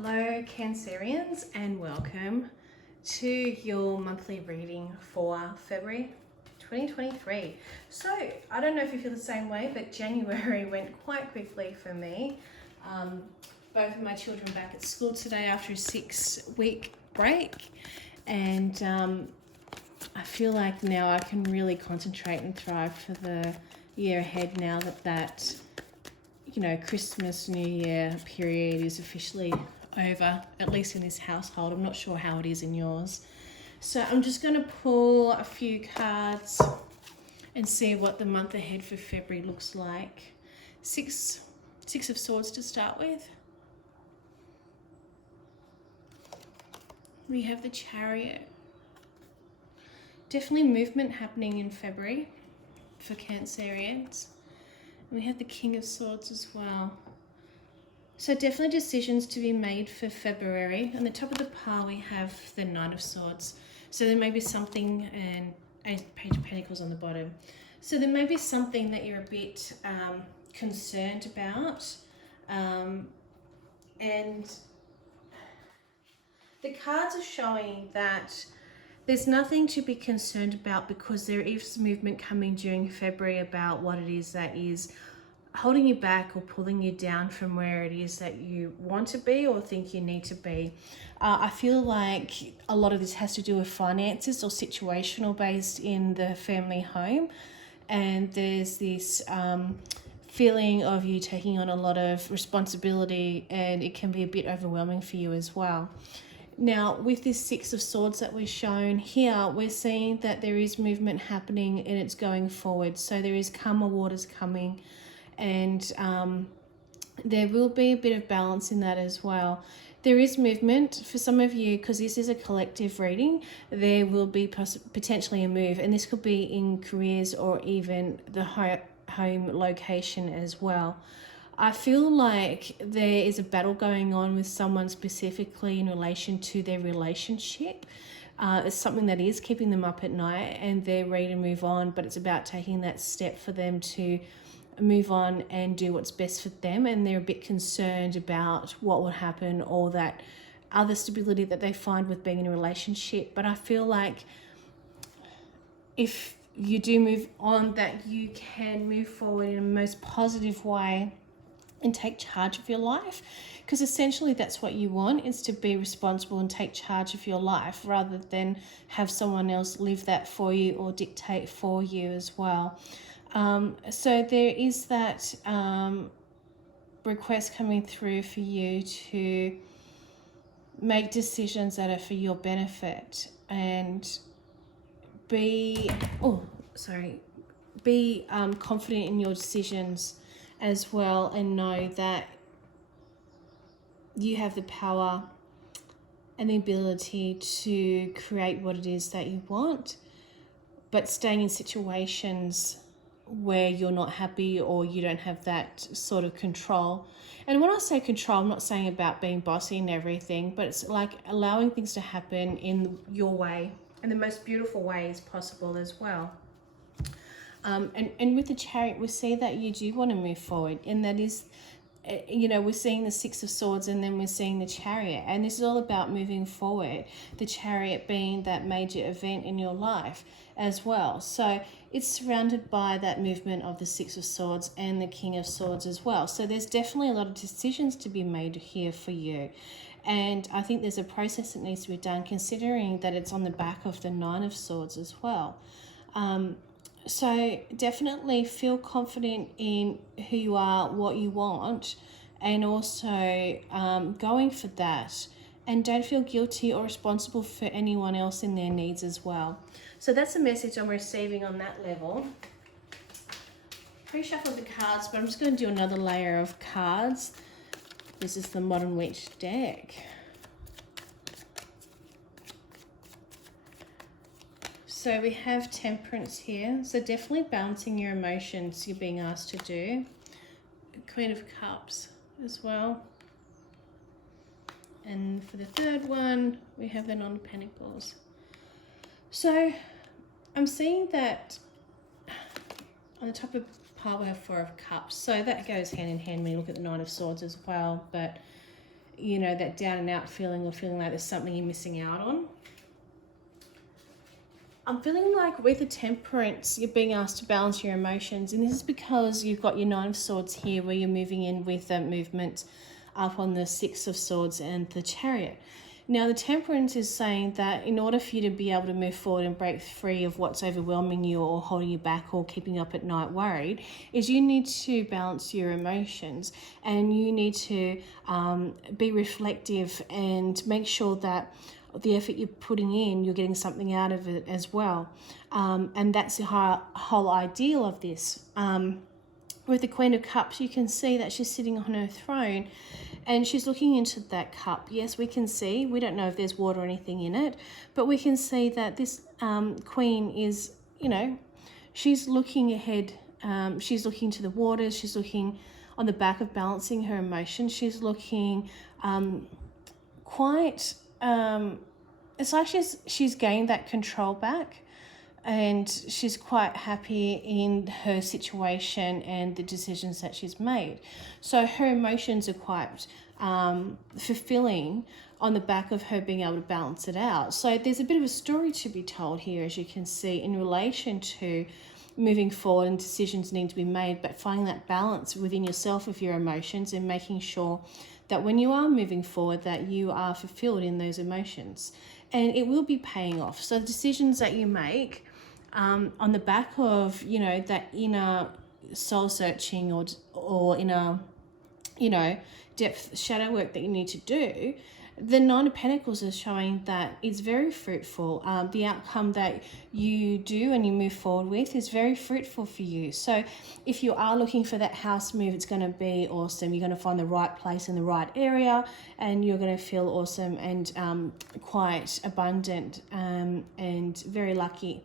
Hello Cancerians, and welcome to your monthly reading for February 2023. So I don't know if you feel the same way, but January went quite quickly for me. Both of my children back at school today after a 6-week break, and I feel like now I can really concentrate and thrive for the year ahead now that Christmas, New Year period is officially over, at least in this household. I'm not sure how it is in yours. So I'm just going to pull a few cards and see what the month ahead for February looks like. Six of Swords to start with. We have the Chariot. Definitely movement happening in February for Cancerians. And we have the King of Swords as well. So definitely decisions to be made for February. On the top of the pile we have the Nine of Swords. So there may be something, and Page of Pentacles on the bottom. So there may be something that you're a bit concerned about. And the cards are showing that there's nothing to be concerned about, because there is movement coming during February about what it is that is holding you back or pulling you down from where it is that you want to be or think you need to be. I feel like a lot of this has to do with finances or situational based in the family home. And there's this feeling of you taking on a lot of responsibility, and it can be a bit overwhelming for you as well. Now, with this Six of Swords that we're shown here, we're seeing that there is movement happening and it's going forward. So there is calmer waters coming, and there will be a bit of balance in that as well. There is movement for some of you, because this is a collective reading. There will be potentially a move, and this could be in careers or even the home location as well. I feel like there is a battle going on with someone specifically in relation to their relationship. It's something that is keeping them up at night, and they're ready to move on, but it's about taking that step for them to move on and do what's best for them. And they're a bit concerned about what would happen, or that other stability that they find with being in a relationship. But I feel like if you do move on, that you can move forward in a most positive way and take charge of your life, because essentially that's what you want, is to be responsible and take charge of your life, rather than have someone else live that for you or dictate for you as well. So there is that request coming through for you to make decisions that are for your benefit, and be confident in your decisions as well, and know that you have the power and the ability to create what it is that you want, but staying in situations where you're not happy or you don't have that sort of control. And when I say control, I'm not saying about being bossy and everything, but it's like allowing things to happen in your way, in the most beautiful ways possible as well. And with the Chariot, we see that you do want to move forward, and that is, we're seeing the Six of Swords, and then we're seeing the Chariot, and this is all about moving forward. The Chariot being that major event in your life as well. So it's surrounded by that movement of the Six of Swords and the King of Swords as well. So there's definitely a lot of decisions to be made here for you. And I think there's a process that needs to be done, considering that it's on the back of the Nine of Swords as well. So definitely feel confident in who you are, what you want, and also going for that. And don't feel guilty or responsible for anyone else in their needs as well. So that's a message I'm receiving on that level. Pre-shuffled the cards, but I'm just going to do another layer of cards. This is the Modern Witch deck. So we have Temperance here. So definitely balancing your emotions you're being asked to do. Queen of Cups as well. And for the third one, we have the Nine of Pentacles. So I'm seeing that on the top of the pile we have Four of Cups. So that goes hand in hand when you look at the Nine of Swords as well. But you know, that down and out feeling or feeling like there's something you're missing out on. I'm feeling like with the Temperance, you're being asked to balance your emotions. And this is because you've got your Nine of Swords here where you're moving in with the movement up on the Six of Swords and the Chariot. Now, the Temperance is saying that in order for you to be able to move forward and break free of what's overwhelming you or holding you back or keeping you up at night worried, is you need to balance your emotions, and you need to be reflective and make sure that the effort you're putting in, you're getting something out of it as well. And that's the whole ideal of this. With the Queen of Cups, you can see that she's sitting on her throne and she's looking into that cup. Yes, we can see, we don't know if there's water or anything in it, but we can see that this Queen is, you know, she's looking ahead. She's looking to the waters. She's looking on the back of balancing her emotions. She's looking quite... it's like she's gained that control back, and she's quite happy in her situation and the decisions that she's made. So her emotions are quite fulfilling on the back of her being able to balance it out. So there's a bit of a story to be told here, as you can see, in relation to moving forward and decisions need to be made, but finding that balance within yourself of your emotions and making sure that when you are moving forward that you are fulfilled in those emotions, and it will be paying off. So the decisions that you make on the back of, you know, that inner soul searching or inner, you know, depth shadow work that you need to do, the Nine of Pentacles is showing that it's very fruitful. The outcome that you do and you move forward with is very fruitful for you. So if you are looking for that house move, it's going to be awesome. You're going to find the right place in the right area, and you're going to feel awesome and quite abundant and very lucky.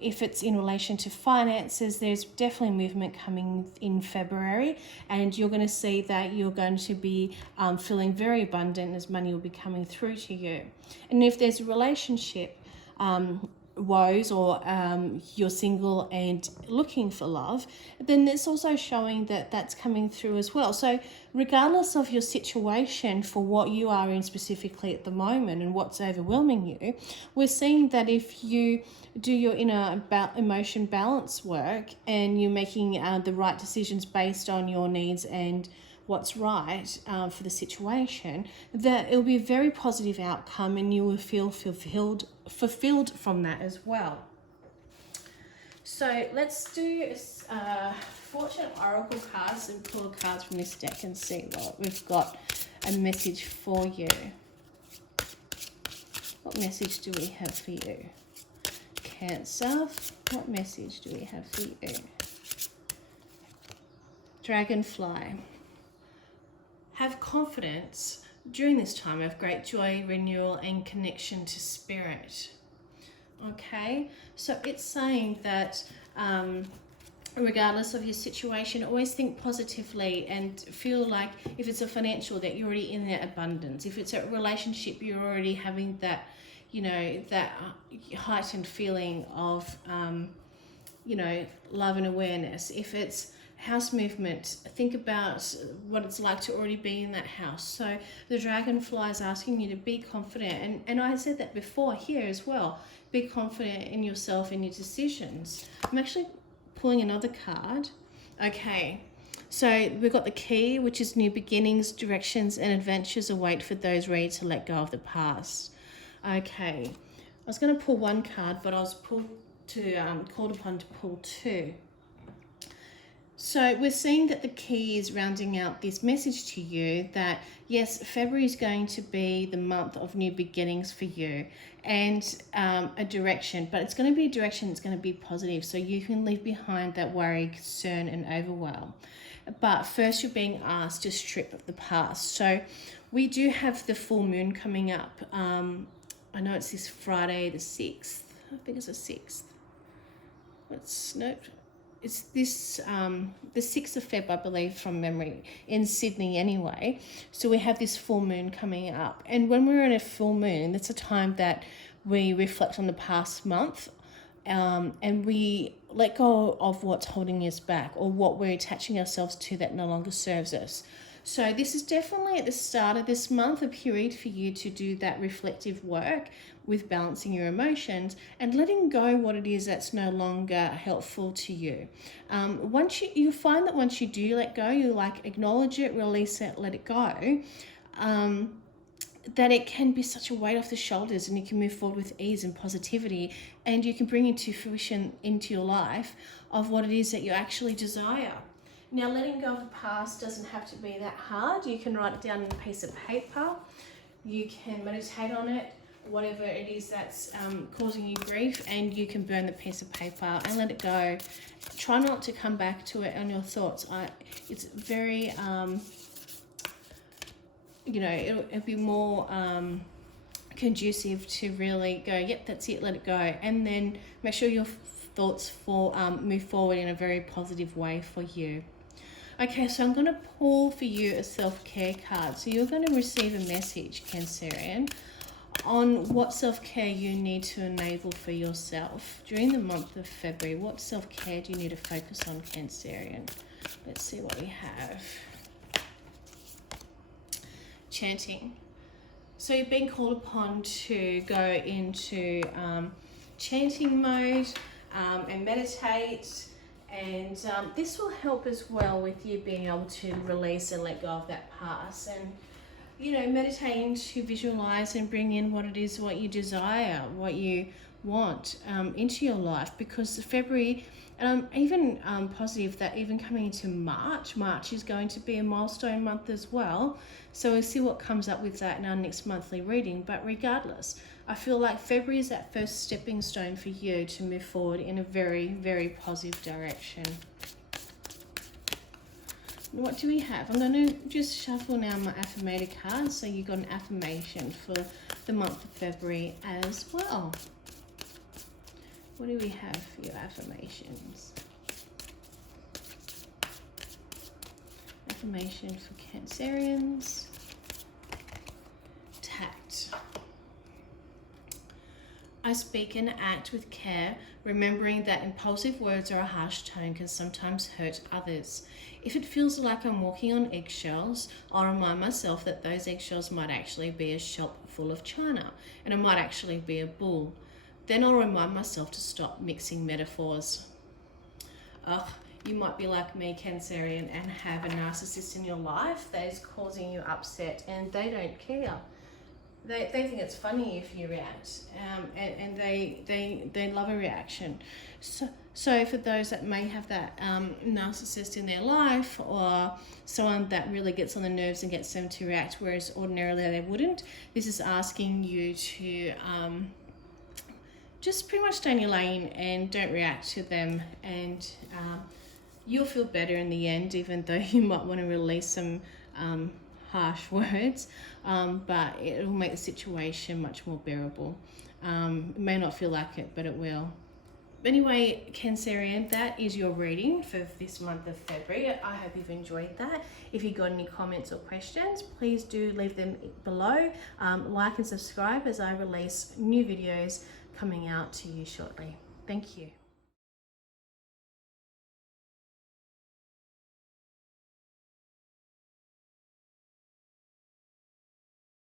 If it's in relation to finances, there's definitely movement coming in February, and you're going to see that you're going to be feeling very abundant as money will be coming through to you. And if there's a relationship woes, or you're single and looking for love, then it's also showing that that's coming through as well. So regardless of your situation for what you are in specifically at the moment and what's overwhelming you, we're seeing that if you do your inner emotion balance work and you're making the right decisions based on your needs and what's right for the situation, that it'll be a very positive outcome and you will feel fulfilled from that as well. So let's do Fortune Oracle cards and pull cards from this deck and see what we've got a message for you. What message do we have for you? Cancer, what message do we have for you? Dragonfly. Have confidence during this time of great joy, renewal, and connection to spirit. Okay, so it's saying that regardless of your situation, always think positively and feel like if it's a financial, that you're already in that abundance. If it's a relationship, you're already having that, you know, that heightened feeling of, you know, love and awareness. If it's house movement, think about what it's like to already be in that house. So the dragonfly is asking you to be confident, and I said that before here as well. Be confident in yourself and your decisions. I'm actually pulling another card. Okay, so we've got the key, which is new beginnings, directions, and adventures await for those ready to let go of the past. Okay, I was going to pull one card, but I was called upon to pull two. So we're seeing that the key is rounding out this message to you that, yes, February is going to be the month of new beginnings for you and a direction, but it's going to be a direction that's going to be positive, so you can leave behind that worry, concern, and overwhelm. But first you're being asked to strip the past. So we do have the full moon coming up. I know it's this Friday the 6th. I think it's the 6th. It's this the 6th of Feb, I believe, from memory, in Sydney anyway. So we have this full moon coming up. And when we're in a full moon, that's a time that we reflect on the past month and we let go of what's holding us back or what we're attaching ourselves to that no longer serves us. So this is definitely at the start of this month a period for you to do that reflective work with balancing your emotions and letting go what it is that's no longer helpful to you. Once you find that once you do let go, you like acknowledge it, release it, let it go. That it can be such a weight off the shoulders, and you can move forward with ease and positivity, and you can bring into fruition into your life of what it is that you actually desire. Now, letting go of the past doesn't have to be that hard. You can write it down on a piece of paper. You can meditate on it, whatever it is that's causing you grief, and you can burn the piece of paper and let it go. Try not to come back to it on your thoughts. It's very, it'll be more conducive to really go, yep, that's it, let it go. And then make sure your thoughts move forward in a very positive way for you. Okay, so I'm going to pull for you a self-care card. So you're going to receive a message, Cancerian, on what self-care you need to enable for yourself during the month of February. What self-care do you need to focus on, Cancerian? Let's see what we have. Chanting. So you've been called upon to go into chanting mode and meditate. And this will help as well with you being able to release and let go of that past, and meditating to visualize and bring in what it is, what you desire, what you want into your life. Because February, and I'm even positive that even coming into March is going to be a milestone month as well. So we'll see what comes up with that in our next monthly reading. But regardless, I feel like February is that first stepping stone for you to move forward in a very, very positive direction. What do we have? I'm going to just shuffle now my affirmator cards. So you got an affirmation for the month of February as well. What do we have for your affirmations? Affirmation for Cancerians. Tact. I speak and act with care, remembering that impulsive words or a harsh tone can sometimes hurt others. If it feels like I'm walking on eggshells, I'll remind myself that those eggshells might actually be a shop full of china, and it might actually be a bull. Then I'll remind myself to stop mixing metaphors. You might be like me, Cancerian, and have a narcissist in your life that is causing you upset, and they don't care. They think it's funny if you react, and they love a reaction. So for those that may have that narcissist in their life, or someone that really gets on the nerves and gets them to react, whereas ordinarily they wouldn't, this is asking you to just pretty much stay in your lane and don't react to them, and you'll feel better in the end, even though you might want to release some harsh words, but it will make the situation much more bearable. It may not feel like it, but it will. Anyway, Cancerian, that is your reading for this month of February. I hope you've enjoyed that. If you've got any comments or questions, please do leave them below. Like and subscribe as I release new videos coming out to you shortly. Thank you.